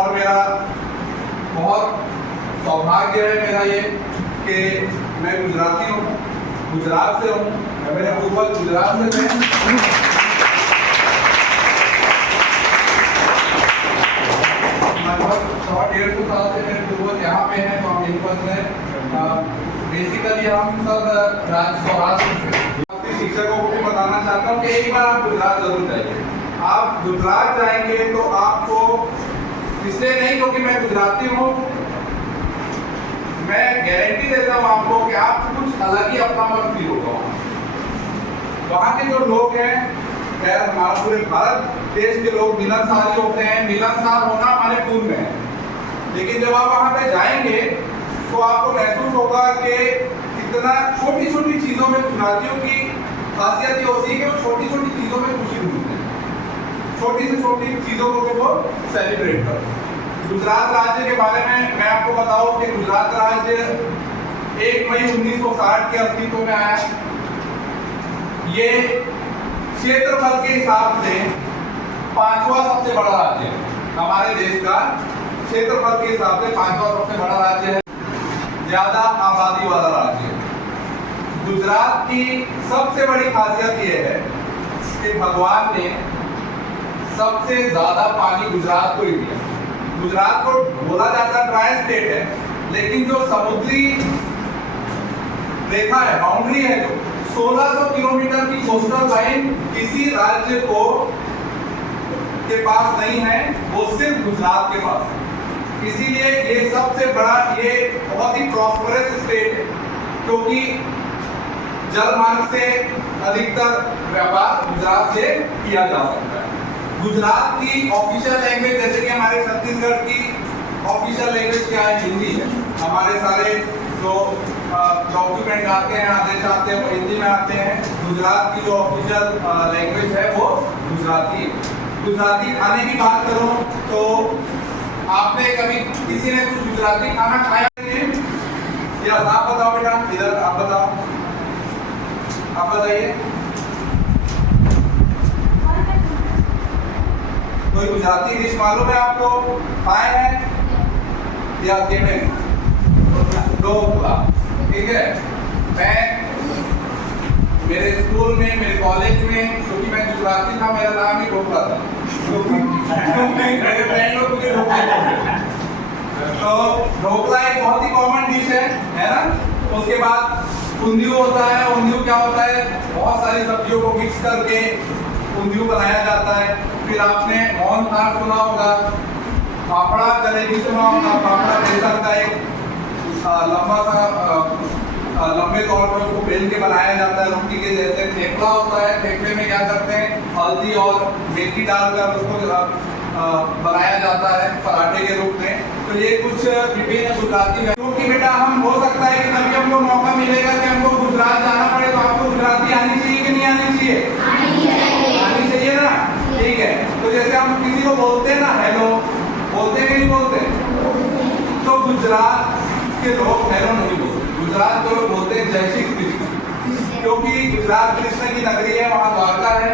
और मेरा बहुत सौभाग्य है मेरा ये कि मैं गुजराती हूँ, गुजरात से हूँ, मेरे पूर्वज गुजरात से थे। लगभग 100-150 साल से मेरे पूर्वज यहाँ पे हैं, तो हम यहीं पर हैं। बेसिकली हम सब सौराष्ट्र से। शिक्षकों को भी बताना चाहता हूँ कि एक बार आप गुजरात जरूर जाइए। आप गुजरात जाएंगे तो आपको इसलिए नहीं क्योंकि मैं गुजराती हूँ, मैं गारंटी देता हूँ आपको कि आपको कुछ अलग ही अपनापन फील होगा। वहाँ के जो लोग हैं, खैर हमारा पूरे भारत देश के लोग मिलनसार होते हैं, मिलनसार होना हमारे खून में है। लेकिन जब आप वहाँ पे जाएंगे तो आपको महसूस होगा कि इतना छोटी छोटी चीज़ों में गुजरातियों की खासियत ये होती है कि वो छोटी छोटी चीज़ों में खुशी ढूंढते हैं, छोटी से छोटी चीज़ों को वो सेलिब्रेट करते हैं। गुजरात राज्य के बारे में मैं आपको बताऊं कि गुजरात राज्य 1 मई 1960 के अस्तित्व में आया। ये क्षेत्रफल के हिसाब से 5वां सबसे बड़ा राज्य है हमारे देश का। क्षेत्रफल के हिसाब से 5वां सबसे बड़ा राज्य है, ज्यादा आबादी वाला राज्य है। गुजरात की सबसे बड़ी खासियत यह है कि भगवान ने सबसे ज्यादा पानी गुजरात को ही दिया। गुजरात को बोला जाता ड्राई स्टेट है, लेकिन जो समुद्री रेखा है, बाउंड्री है, जो 1600 किलोमीटर की कोस्टल लाइन किसी राज्य को के पास नहीं है, वो सिर्फ गुजरात के पास है। इसीलिए ये सबसे बड़ा, ये बहुत ही प्रॉस्परस स्टेट है, क्योंकि जल मार्ग से अधिकतर व्यापार गुजरात से किया जा सकता है। गुजरात की ऑफिशियल लैंग्वेज, जैसे कि हमारे छत्तीसगढ़ की ऑफिशियल लैंग्वेज क्या है, हिंदी है। हमारे सारे जो डॉक्यूमेंट आते हैं, आदेश आते हैं, वो हिंदी में आते हैं। गुजरात की जो ऑफिशियल लैंग्वेज है वो गुजराती है। गुजराती खाने की बात करूं तो आपने कभी किसी ने कुछ गुजराती खाना खाया नहीं? या आप बताओ बेटा, इधर आप बताओ, आप बताइए। कोई गुजराती डिश मालूम है आपको? खाए हैं या गेमे? ढोकला, ठीक है। मैं मेरे स्कूल में, मेरे कॉलेज में, क्योंकि मैं गुजराती था, मेरा नाम ही ढोकला था। मेरे फ्रेंड लोग मुझे ढोकला, तो ढोकला एक बहुत ही कॉमन डिश है ना। उसके बाद उंधियू होता है। उंधियू क्या होता है? बहुत सारी सब्जियों को मिक्स करके उंधियू बनाया जाता है। फिर आपने मोहनथाल सुना होगा, फाफड़ा जलेबी सुना होगा। फाफड़ा बेसन का एक लंबा सा, लंबे तौर पर उसको बेल के बनाया जाता है रोटी के जैसे। थेपला होता है, थेपले में क्या करते हैं, हल्दी और मेथी डालकर उसको बनाया जाता है पराठे के रूप में। तो ये कुछ विभिन्न गुजराती है, क्योंकि बेटा हम हो सकता है कि कभी हमको मौका मिलेगा कि हमको गुजरात जाना पड़े, तो आपको गुजराती आनी चाहिए कि नहीं आनी चाहिए? आनी चाहिए ना, ठीक है। तो जैसे हम किसी को बोलते हैं ना, हेलो बोलते हैं कि नहीं बोलते? तो गुजरात के लोग हेलो नहीं बोलते, गुजरात के लोग बोलते हैं जय श्री कृष्ण, क्योंकि गुजरात कृष्ण की नगरी है, वहाँ द्वारका है।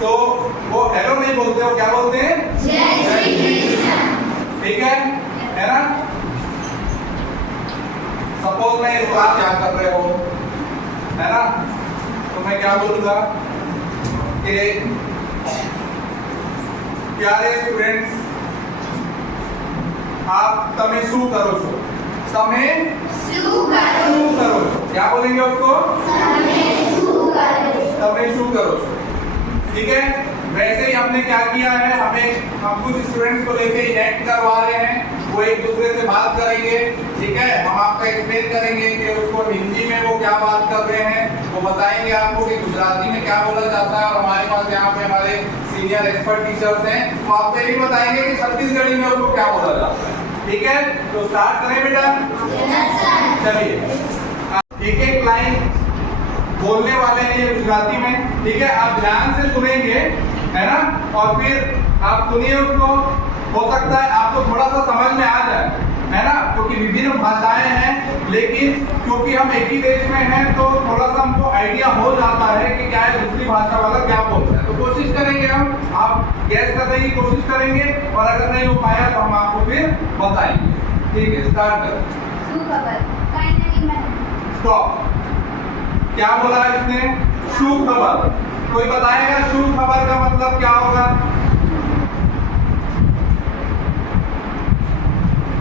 तो वो हेलो नहीं बोलते, वो क्या बोलते हैं? जय श्री कृष्ण, ठीक है ना। सपोज मैं इस बात क्या कर रहे हो, है ना, तो मैं क्या बोलूंगा कि प्यारे स्टूडेंट्स, आप तमे शू करो छो, तमे शू करो छो, क्या बोलेंगे उसको? तमे शू करो छो, ठीक है। वैसे ही हमने क्या किया है, हम कुछ स्टूडेंट्स को लेके एक्ट करवा रहे हैं, वो एक दूसरे से बात करेंगे, ठीक है। हम आपका एक्सप्लेन करेंगे कि उसको हिंदी में वो क्या बात कर रहे हैं, वो बताएंगे आपको कि गुजराती में क्या बोला जाता है। और हमारे पास यहाँ पे हमारे सीनियर एक्सपर्ट टीचर्स हैं, वो आपको ये भी बताएंगे कि छत्तीसगढ़ी में उसको क्या बोला जाता है, ठीक है। तो स्टार्ट करें बेटा, चलिए। एक एक लाइन बोलने वाले हैं ये गुजराती में, ठीक है। आप ध्यान से सुनेंगे, है ना, और फिर आप सुनिए उसको। हो सकता है आपको थोड़ा सा समझ में आ जाए, है ना, क्योंकि विभिन्न भाषाएं हैं, लेकिन क्योंकि हम एक ही देश में हैं तो थोड़ा सा हमको आइडिया हो जाता है कि क्या है दूसरी भाषा वाला क्या बोलता है। तो कोशिश करेंगे हम, आप गैस करने की कोशिश करेंगे और अगर नहीं हो पाया तो हम आपको फिर बताएंगे। ठीक है, स्टार्ट करें। स्टॉप। क्या बोला इसने? सुखबर। कोई बताएगा सुखबर का मतलब क्या होगा?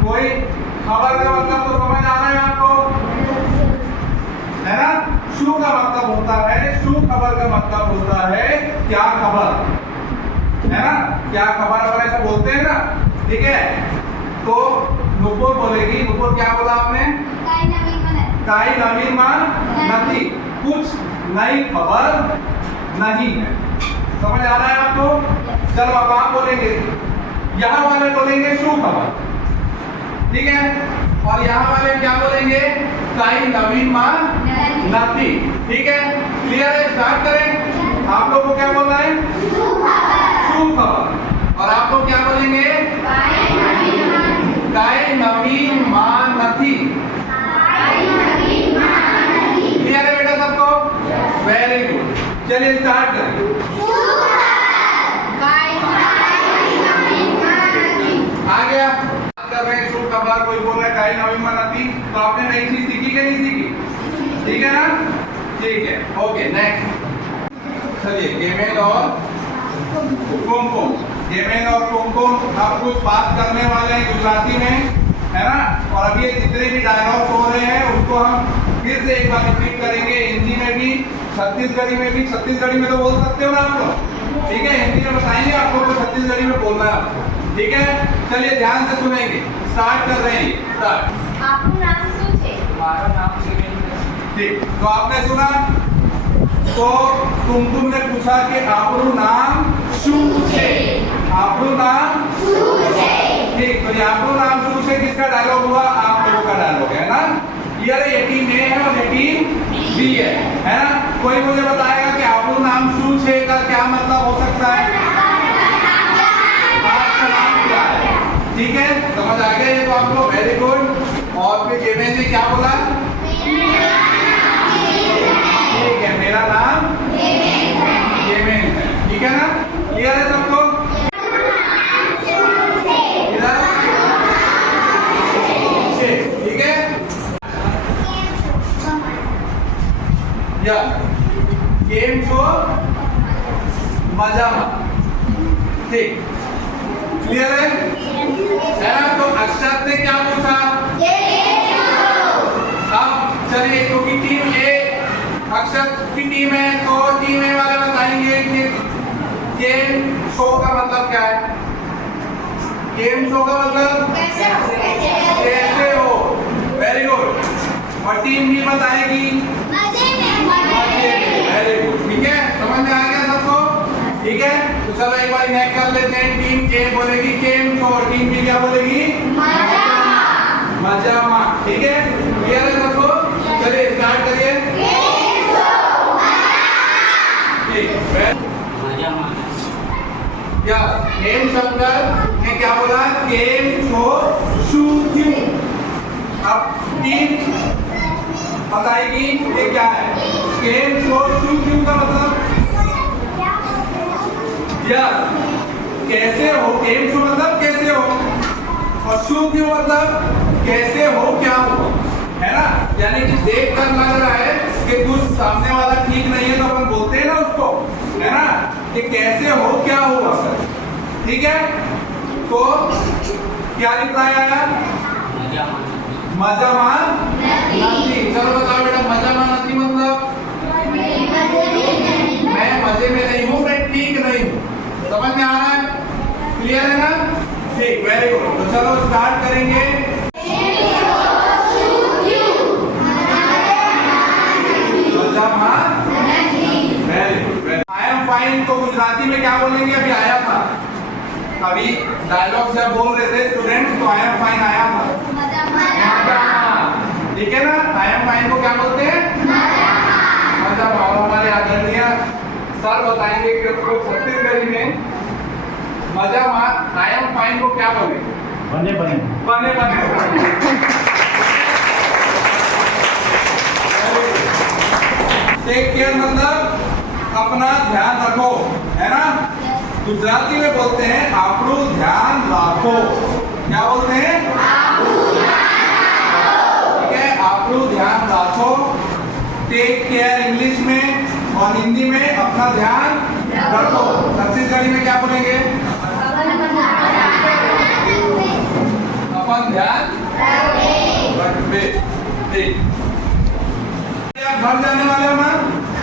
कोई खबर का मतलब तो समझ आ रहा है आपको, है ना? शु का मतलब होता है, सुखबर का मतलब होता है क्या खबर, है ना? क्या खबर वाले ऐसा बोलते हैं ना, ठीक है? तो नुपुर बोलेगी। नुपुर क्या बोला आपने? काई नवीन मान नहीं, कुछ नई खबर नहीं है। समझ आ रहा है आपको? चलो अब आप बोलेंगे, यहाँ वाले बोलेंगे सुखबर, ठीक है? और यहाँ वाले क्या बोलेंगे? काई नवीन मान नहीं, ठीक है? क्लियर है? स्टार्ट करें। आप लोग को क्या बोलना है? सुखबर। और आप लोग क्या बोलेंगे? काई नवीन मान नहीं। क्लियर है बेटा सबको? Very good. चलिए स्टार्ट करें। आ गया? कर रहे हैं शुभ खबर, कोई बोल रहा है काई नवीन मान नहीं, तो आपने नई चीज सीखी कि नहीं सीखी? ठीक है ना? ठीक है, ओके नेक्स्ट। चलिए गेमेन और कुमकुम। गेमेन और कुमकुम हम कुछ बात करने वाले हैं गुजराती में, है ना? और अभी जितने भी डायलॉग हो रहे हैं उसको हम फिर से एक बार रिपीट करेंगे, हिंदी में भी, छत्तीसगढ़ी में भी। छत्तीसगढ़ी में तो बोल सकते हो ना आप लोग, ठीक है? हिंदी में बताएंगे आपको तो छत्तीसगढ़ी में बोलना है आपको, ठीक है? चलिए ध्यान से सुनेंगे। स्टार्ट कर रहे हैं। स्टार्ट। आपનું નામ શું છે? મારું નામ સિવિલ છે। ठीक, तो आपने सुना, तो कुमकुम ने पूछा कि आपरू नाम शू छे? आपरू नाम ठीक, तो आपरू नाम शू छे किसका डायलॉग हुआ? आप लोगों का डायलॉग है ना? यार ये टीम ए है और ये टीम बी है ना? कोई मुझे बताएगा कि आपरू नाम शू छे का क्या मतलब हो सकता है? आपका नाम क्या है? ठीक है, समझ आ गया ये तो आप लोग, वेरी गुड। और फिर गेमेन ने क्या बोला? ठीक है, मेरा नाम गेमेन है, ठीक है ना? क्लियर है सबको? ठीक है या गेम शो मजा, ठीक, क्लियर है ना? तो अक्षत ने क्या पूछा? अब चलिए, क्योंकि टीम ए अक्षत की टीम है तो टीम ए वाले बताएंगे कि गेम शो का मतलब क्या है? गेम शो का मतलब कैसे हो, वेरी गुड। और टीम बी बताएगी मजे में, वेरी गुड, ठीक है? समझ में आ गया सबको? ठीक है, तो चलो एक बार नेक कर लेते हैं। टीम ए बोलेगी गेम शो, टीम बी क्या बोलेगी? मजा मा, ठीक है? क्लियर है सबको? चलिए स्टार्ट करिए। या हेम शंकर ने क्या बोला? गेम शो शू क्यों? अब टीम बताएगी ये क्या है? गेम शो शू क्यों का मतलब या कैसे हो? गेम शो मतलब कैसे हो, और शू क्यों मतलब कैसे हो, क्या हो, है ना? यानी कि देख कर लग रहा है कि कुछ सामने वाला ठीक नहीं है तो अपन बोलते हैं ना उसको, है ना? कि कैसे हो, क्या हुआ सर, ठीक है? तो क्या रिप्लाई आया? मजा मान नहीं। चलो बताओ बेटा, मजा मान नहीं मतलब? मैं मजे में नहीं हूँ, मैं ठीक नहीं हूँ। समझ में आ रहा है? क्लियर है ना? ठीक, वेरी गुड। तो चलो स्टार्ट करेंगे। मजा मान very good. I am fine को गुजराती में क्या बोलेंगे? अभी आया था, अभी डायलॉग जब बोल रहे थे स्टूडेंट तो आई एम फाइन आया था, ठीक है ना? आई एम फाइन को क्या बोलते हैं? मजा मान। और हमारे आदरणीय सर बताएंगे कि उसको छत्तीसगढ़ी में मजा मान आई एम फाइन को क्या बोलेंगे? बने बने बने बने। टेक केयर मतलब अपना ध्यान रखो, है ना। गुजराती में बोलते हैं आपरू ध्यान रखो। क्या बोलते हैं? ठीक है, आपरू ध्यान रखो। टेक केयर इंग्लिश में और हिंदी में अपना ध्यान रखो। छत्तीसगढ़ी में क्या बोलेंगे? अपन ध्यान रखबे। ठीक, आप घर जाने वाले हो ना,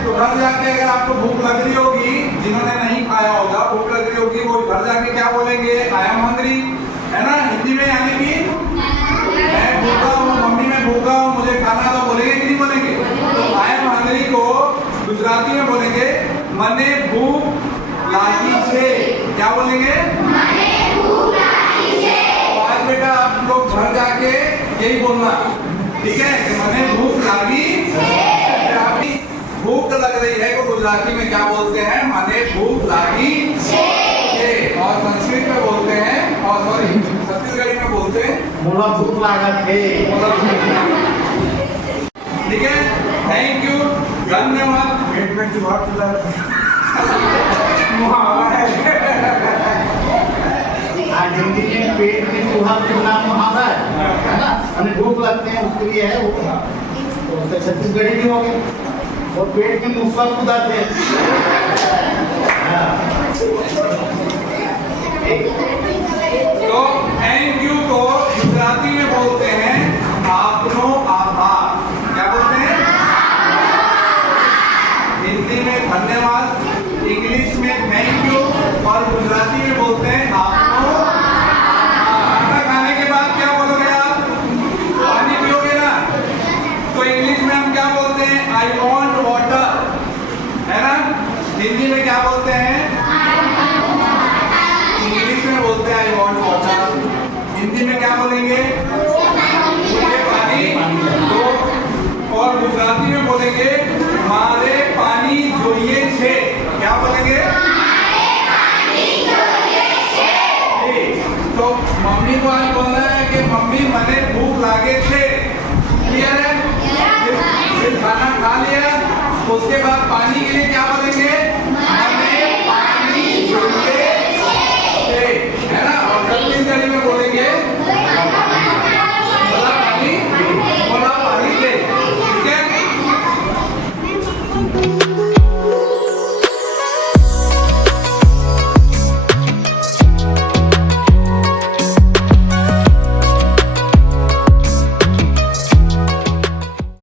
तो घर जाके अगर आपको भूख लग रही होगी, जिन्होंने नहीं खाया होगा, भूख लग रही होगी, वो घर जाके क्या बोलेंगे? आई एम हंग्री, है ना हिंदी में, यानी कि मैं भूखा हूँ, मम्मी मैं भूखा हूँ, मुझे खाना दो, बोलेंगे कि नहीं बोलेंगे? तो आई एम हंग्री को गुजराती में बोलेंगे मने भूख लागी छे। क्या बोलेंगे? तो आज बेटा आप लोग घर जाके यही बोलना, ठीक है, कि मने भूख लागी। भूख लग रही है को गुजराती में क्या बोलते हैं? मने भूख लागी छे। और संस्कृत में बोलते हैं, और सॉरी छत्तीसगढ़ी में बोलते हैं मोला भूख लागत है। ठीक है, थैंक यू, धन्यवाद। पेट में चूहा चला आज हिंदी में पेट में चूहा चुना मुहावरा है ना, हमें भूख लगते हैं उसके लिए है वो, तो उससे छत्तीसगढ़ी भी हो गए। और पेट में मुस्वा कुदाते हैं। तो थैंक यू को गुजराती में बोलते हैं आपनो आभार। क्या बोलते हैं? हिंदी में धन्यवाद, इंग्लिश में थैंक यू, और गुजराती में बोलते हैं आपनो आभार। खाना खाने के बाद क्या बोलोगे आप? पानी पियोगे ना, तो इंग्लिश में हम क्या बोलते हैं? आई वॉन्ट वाटर, है ना। हिंदी में क्या बोलते हैं? इंग्लिश में बोलते हैं आई वॉन्ट वाटर, हिंदी में क्या बोलेंगे? मुझे पानी दो, और गुजराती में बोलेंगे मारे पानी जोइए छे। क्या बोलेंगे? तो मम्मी को आज बोलना है कि मम्मी मने भूख लागे छे। क्लियर है? फिर खाना खा लिया, उसके बाद पानी के लिए क्या बोलेंगे? मने पानी जोइए छे, है ना। और छत्तीसगढ़ी में बोलेंगे